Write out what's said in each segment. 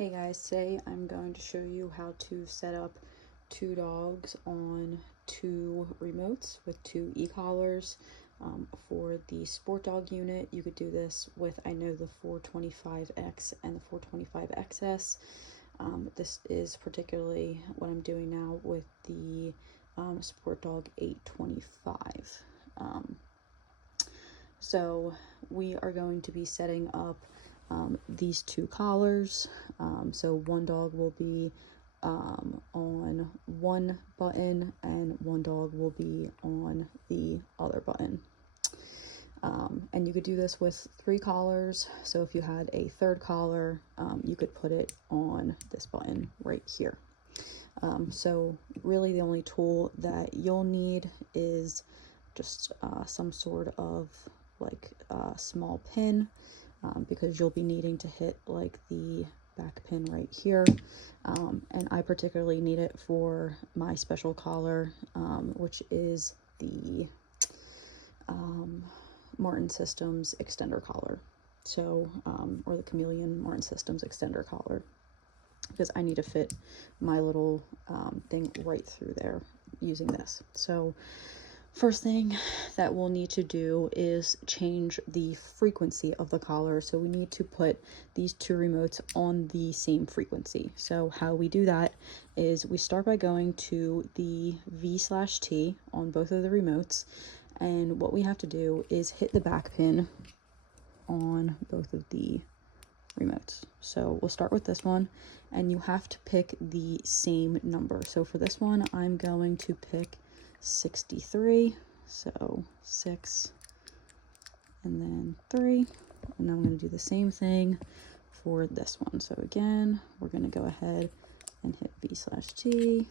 Hey guys, today I'm going to show you how to set up two dogs on two remotes with two e-collars. For the SportDog unit, you could do this with, I know, the 425X and the 425XS. This is particularly what I'm doing now with the SportDog 825. So we are going to be setting up these two collars. So one dog will be on one button and one dog will be on the other button. And you could do this with three collars. So if you had a third collar, you could put it on this button right here. So really the only tool that you'll need is just some sort of like small pin, because you'll be needing to hit like the back pin right here. And I particularly need it for my special collar, which is the Martin Systems extender collar. So, or the Chameleon Martin Systems extender collar, because I need to fit my little thing right through there using this. So first thing that we'll need to do is change the frequency of the collar. So we need to put these two remotes on the same frequency. So how we do that is we start by going to the V/T on both of the remotes. And what we have to do is hit the back pin on both of the remotes. So we'll start with this one, and you have to pick the same number. So for this one, I'm going to pick 63, so 6 and then 3, and then I'm going to do the same thing for this one. So again, we're going to go ahead and hit V/T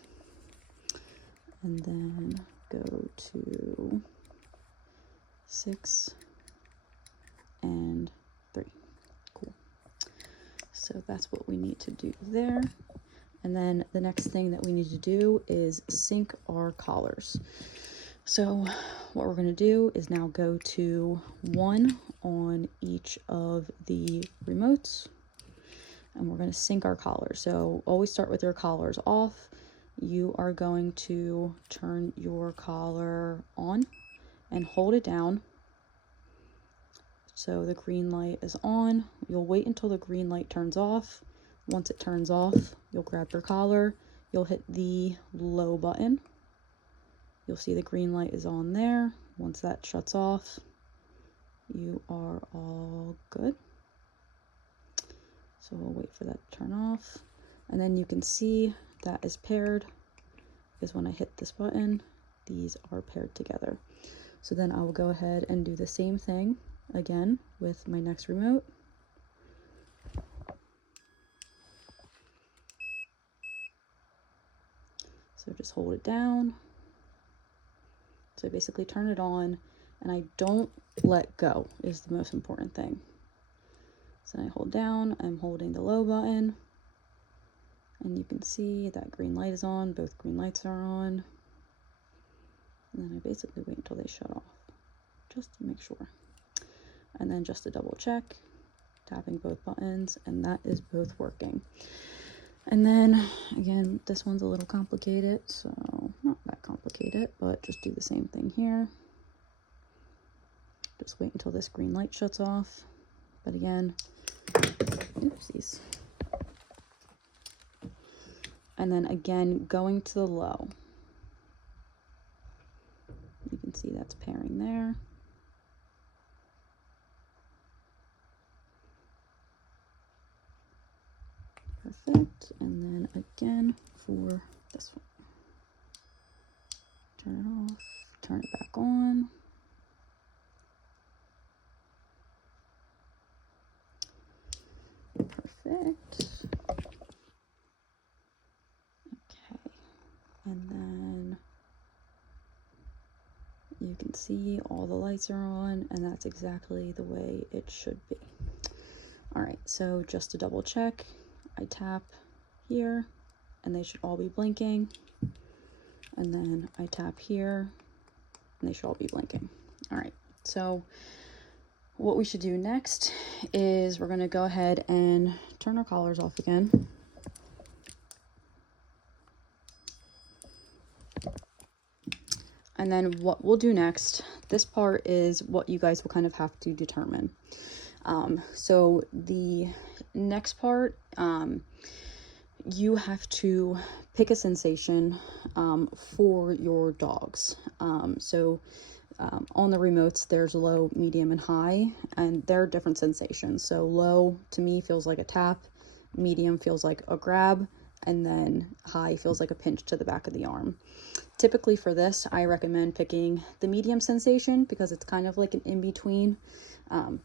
and then go to 6 and 3. Cool. So that's what we need to do there. And then the next thing that we need to do is sync our collars. So what we're going to do is now go to one on each of the remotes, and we're going to sync our collars. So always start with your collars off. You are going to turn your collar on and hold it down. So the green light is on. You'll wait until the green light turns off. Once it turns off, you'll grab your collar, you'll hit the low button. You'll see the green light is on there. Once that shuts off, you are all good. So we'll wait for that to turn off. And then you can see that is paired, because when I hit this button, these are paired together. So then I will go ahead and do the same thing again with my next remote. So just hold it down. So basically turn it on, and I don't let go is the most important thing. So I hold down, I'm holding the low button, and you can see that green light is on, both green lights are on. And then I basically wait until they shut off, just to make sure. And then just to double check, tapping both buttons, and that is both working. And then again, this one's a little complicated, so not that complicated, but just do the same thing here. Just wait until this green light shuts off. But again, oopsies. And then again, going to the low. You can see that's pairing there. Perfect. And then again for this one. Turn it off, turn it back on. Perfect. Okay. And then you can see all the lights are on, and that's exactly the way it should be. All right, so just to double check, I tap here and they should all be blinking, and then I tap here and they should all be blinking. All right, so what we should do next is we're going to go ahead and turn our collars off again. And then what we'll do next, this part is what you guys will kind of have to determine. So the next part, you have to pick a sensation for your dogs. On the remotes, there's low, medium, and high, and there are different sensations. So low to me feels like a tap, medium feels like a grab, and then high feels like a pinch to the back of the arm. Typically for this, I recommend picking the medium sensation because it's kind of like an in-between.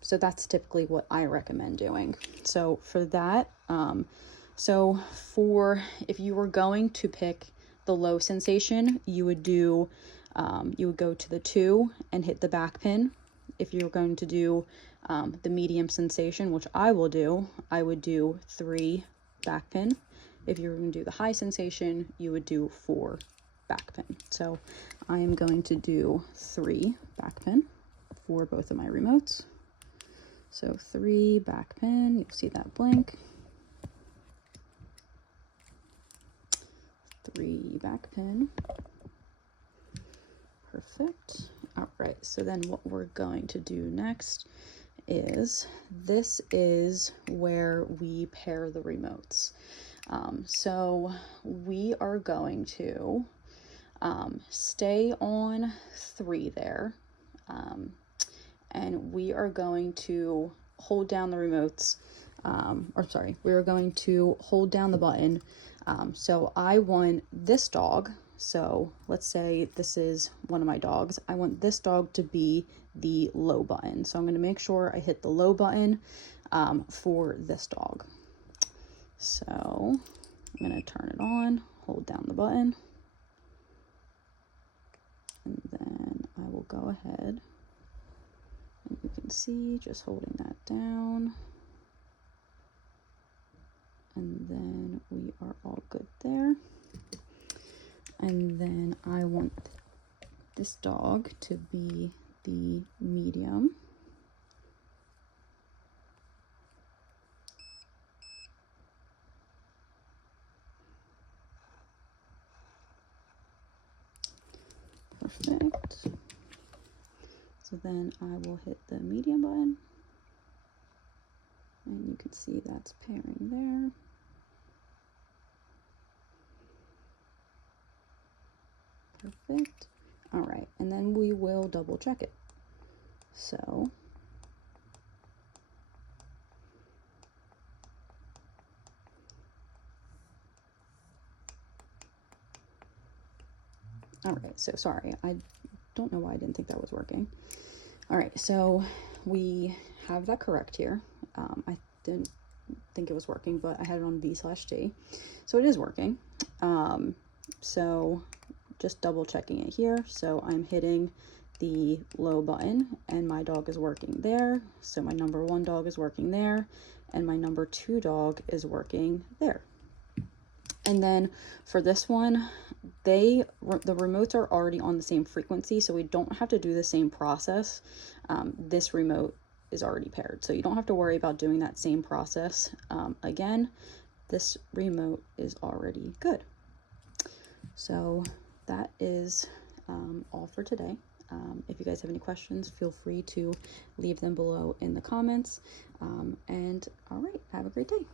So that's typically what I recommend doing. So for that, if you were going to pick the low sensation, you would go to the 2 and hit the back pin. If you're going to do the medium sensation, which I will do, I would do 3 back pin. If you were going to do the high sensation, you would do 4 back pin. So I am going to do 3 back pin for both of my remotes. So 3 back pin, you'll see that blink. 3 back pin. Perfect. All right, so then what we're going to do next is, this is where we pair the remotes. So we are going to stay on 3 there, and we are going to hold down the remotes, we are going to hold down the button. So I want this dog, so let's say this is one of my dogs, I want this dog to be the low button. So I'm going to make sure I hit the low button for this dog. So I'm going to turn it on, hold down the button, and then I will go ahead, and you can see just holding that down, and then we are all good there. And then I want this dog to be the medium. Perfect. So then I will hit the medium button, and you can see that's pairing there. Perfect. All right, and then we will double check it. So all right, so sorry, I don't know why I didn't think that was working. All right, so we have that correct here. I didn't think it was working, but I had it on B/T, so it is working. So just double checking it here. So I'm hitting the low button and my dog is working there. So my number 1 dog is working there and my number 2 dog is working there. And then for this one, the remotes are already on the same frequency, so we don't have to do the same process. This remote is already paired, so you don't have to worry about doing that same process. Again, this remote is already good. So that is all for today. If you guys have any questions, feel free to leave them below in the comments. And all right, have a great day.